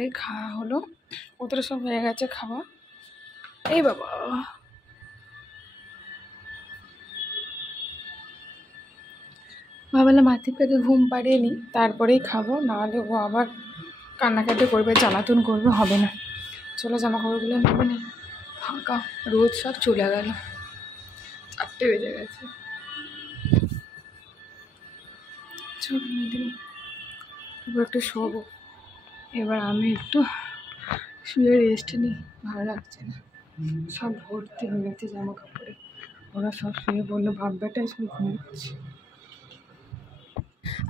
আমারই খাওয়া হলো, ওদের সব হয়ে গেছে খাওয়া। এই বাবা, ভাবলাম আতিফকে ঘুম পাড়িয়ে নিই তারপরেই খাবো, নাহলে ও আবার কান্নাকাটি করবে, জ্বালাতন করবে, হবে না। চলো জামা কাপড়গুলো নেবে নি, ফাঁকা রোদ সব চলে গেল, 4টে বেজে গেছে। চলো মেয়েদের এবার একটু শোবো। এবার আমি একটু শুয়ে রেস্ট নিই, ভালো লাগছে না, সব ভর্তি হয়ে গেছে জামা কাপড়ে। ওরা সব শুয়ে বললো ভাববেটা সব ঘুমোচ্ছে।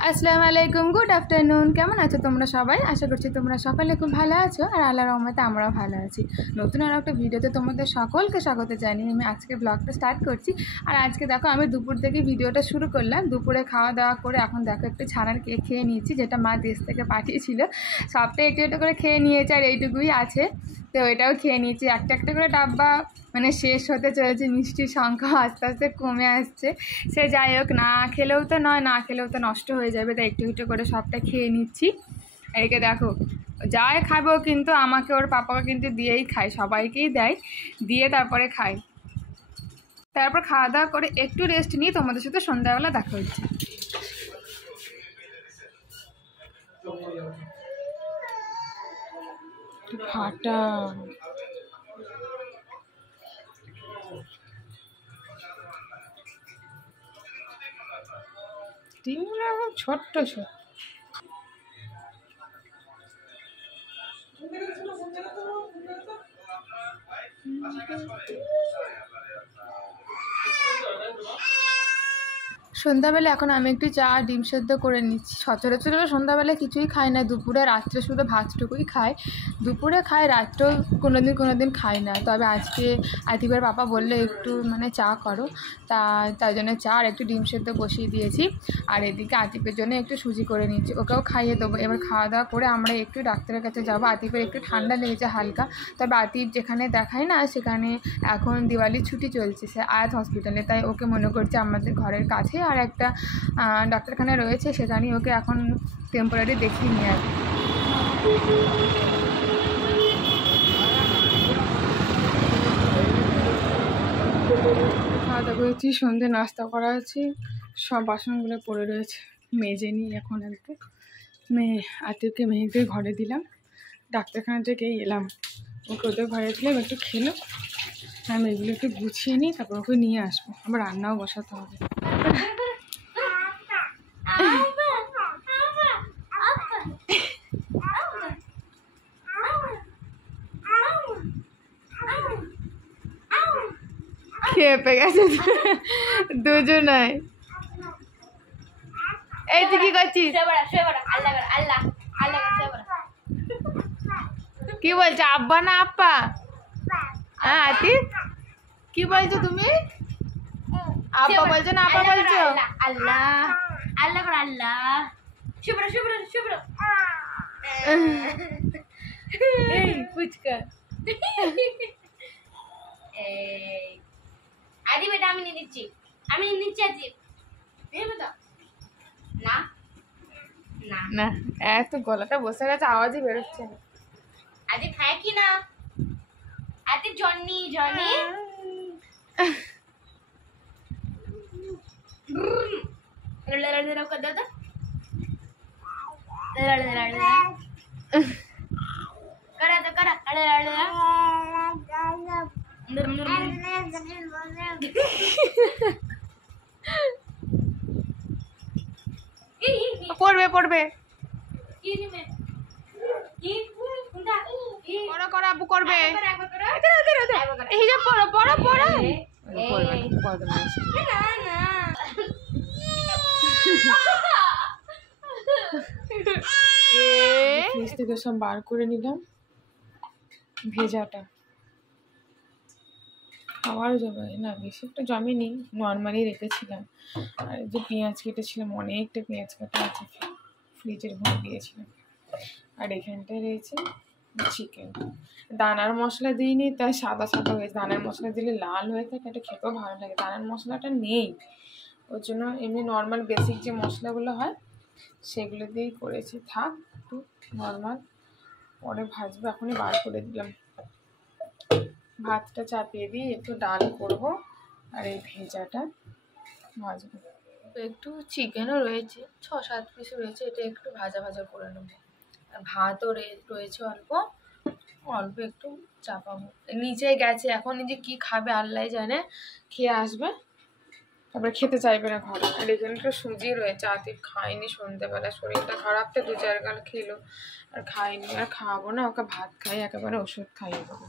আসসালামু আলাইকুম, গুড আফটারনুন। কেমন আছো তোমরা সবাই? আশা করছি তোমরা সকলে খুব ভালো আছো, আর আল্লাহর রহমতে আমরাও ভালো আছি। নতুন আর একটা ভিডিওতে তোমাদের সকলকে স্বাগত জানিয়ে আমি আজকে ব্লগটা স্টার্ট করছি। আর আজকে দেখো আমি দুপুর থেকে ভিডিওটা শুরু করলাম। দুপুরে খাওয়া দাওয়া করে এখন দেখো একটু ছানার কেক খেয়ে নিয়েছি, যেটা মা দেশ থেকে পাঠিয়েছিল। সবটা একটু একটু করে খেয়ে নিয়েছে, আর এইটুকুই আছে, তো এটাও খেয়ে নিয়েছি। একটা একটা করে ডাব্বা মানে শেষ হতে চলেছে, মিষ্টির সংখ্যা আস্তে আস্তে কমে আসছে। সে যাই হোক, না খেলেও তো নয়, না খেলেও তো নষ্ট হয়ে যাবে, তাই একটু একটু করে সবটা খেয়ে নিচ্ছি। এদিকে দেখো যাই খাবো কিন্তু আমাকে ওর পাপাকে কিন্তু দিয়েই খায়, সবাইকেই দেয়, দিয়ে তারপরে খায়। তারপর খাওয়া দাওয়া করে একটু রেস্ট নিয়ে তোমাদের সাথে সন্ধ্যাবেলা দেখা হচ্ছে। ফাটা ডিমগুলো এখন ছোট্ট ছোট। সন্ধ্যাবেলা এখন আমি একটু চা ডিম সেদ্ধ করে নিচ্ছি। সচরাচর সন্ধ্যাবেলা কিছুই খাই না, দুপুরে রাত্রে শুধু ভাতটুকুই খাই। দুপুরে খাই, রাত্রেও কোনো দিন খাই না। তবে আজকে আতিফের পাপা বললে একটু মানে চা করো, তাই জন্য চা আর একটু ডিম সেদ্ধ বসিয়ে দিয়েছি। আর এদিকে আতিফের জন্য একটু সুজি করে নিচ্ছি, ওকেও খাইয়ে দেবো। এবার খাওয়া দাওয়া করে আমরা একটু ডাক্তারের কাছে যাবো। আতিফের একটু ঠান্ডা লেগেছে হালকা, তবে আতিফ যেখানে দেখায় না সেখানে এখন দিওয়ালির ছুটি চলছে, সে আয়াত হসপিটালে, তাই ওকে মনে করছে আমাদের ঘরের কাছে আর একটা ডাক্তারখানা রয়েছে, সেখানেই ওকে এখন টেম্পোরারি দেখিয়ে নিয়ে আসবে। খাওয়া দাওয়া করেছি, সন্ধ্যে নাস্তা করা আছে, সব বাসনগুলো পড়ে রয়েছে, মেজে নিই এখন। একটু আতিফকে মেয়েদের ঘরে দিলাম, ডাক্তারখানা থেকে এলাম, ওকে ওদের ঘরে দিলাম, একটু খেলো। আমি এগুলো একটু গুছিয়ে নিই, তারপর ওকে নিয়ে আসবো, আবার রান্নাও বসাতে হবে। খেপে গেছে দুজনায়। এই তুই কি করছিস? কি বলছো, আব্বা না আপ্পা? হ্যাঁ আতিফ কি বলছো তুমি? আব্বা বলছো না আপা বলছো? আল্লাহ আল্লাহ করে আল্লাহ শুভ্র শুভ্র শুভ্র এই ফুচকা আদি বেটা আমি নিয়ে নিচ্ছি আদি না না না, এত গলাটা বসে গেছে, আওয়াজই বেরোচ্ছে না। আদি খায় কি না? আদি জনি জনি পড়বে পড়বে, করো করো আব্বু করবে, হিজাব পড়ো পড়ো পড়ো। ফ্রিজ থেকে সব বার করে নিলাম, ভেজাটা খাওয়ারও যাবে না, বেশি একটা জমেনি, নর্মালি রেখেছিলাম। আর যে পেঁয়াজ কেটেছিলাম, অনেকটা পেঁয়াজ কাটা আছে, ফ্রিজের ভরে দিয়েছিলাম। আর এখানটায় রয়েছে চিকেন, দানার মশলা দিইনি তাই সাদা সাদা হয়েছে, দানার মশলা দিলে লাল হয়ে থাকে, এটা খেতেও ভালো লাগে। দানার মশলাটা নেই, ওর জন্য এমনি নর্মাল বেসিক যে মশলাগুলো হয় সেগুলো দিয়েই করেছি, থাক একটু নর্মাল। পরে ভাজবো, এখনই বার করে দিলাম। ভাতটা চাপিয়ে দিয়ে একটু ডাল করব আর এই ভেজাটা ভাজবো। একটু চিকেনও রয়েছে, 6-7 পিস রয়েছে, এটা একটু ভাজা ভাজা করে নেবো। আর ভাতও রয়েছে অল্প অল্প, একটু চাপাবো। নিচে গেছে, এখন নিজে কি খাবে আল্লাহ জানে, খেয়ে আসবে তারপরে খেতে চাইবে না ঘরে। আর এখানে একটু সুজি রয়েছে, আতিফ খাইনি সন্ধ্যেবেলা, শরীরটা খারাপ তো 2-4 গাল খেলো আর খাইনি। আর খাওয়াবো না, ওকে ভাত খাই একেবারে, ওষুধ খাইয়ে দেবো।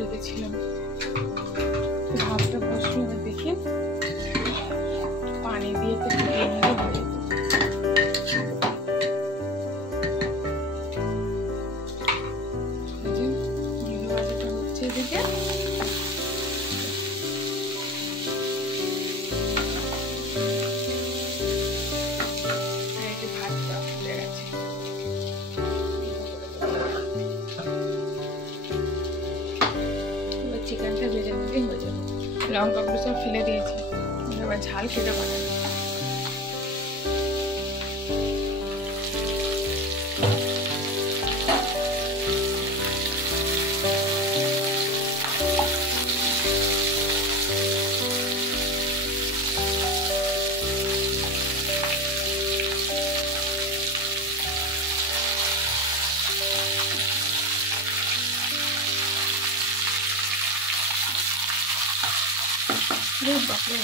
রেখেছিলাম ভাতটা বসলো, দেখি পানি দিয়ে একটু ফুটিয়ে নিলে হয়ে যেত। ঘিলু ভাজাটা হচ্ছে এদিকে। ভাতটা ফুটে গেছে, চিকেনটা ভেজে নিলেই হয়ে যাবে। লঙ্কাগুলো সব ফেলে দিয়েছি, এবার ঝাল খেতে পারে না। বাপরে,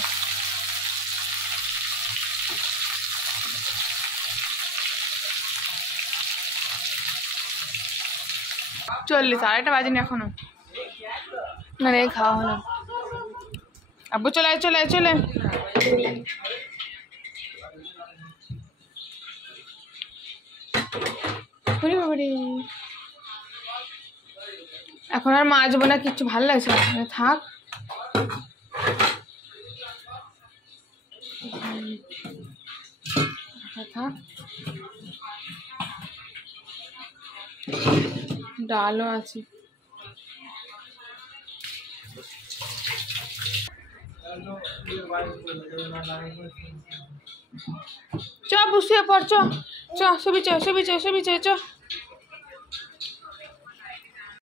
চল্লিশ, 2:30 বাজেনি এখনো, মানে খাওয়া হলো। আব্বু চলে আয়, চলে আয়, চলে এখন আর মাজবো না, কিচ্ছু ভালো লাগছে না, থাক। থাক, ডালও আছে। চ বুঝিয়ে পড়, চ চ, ছবি চ, ছবি চ, ছবি চ, চ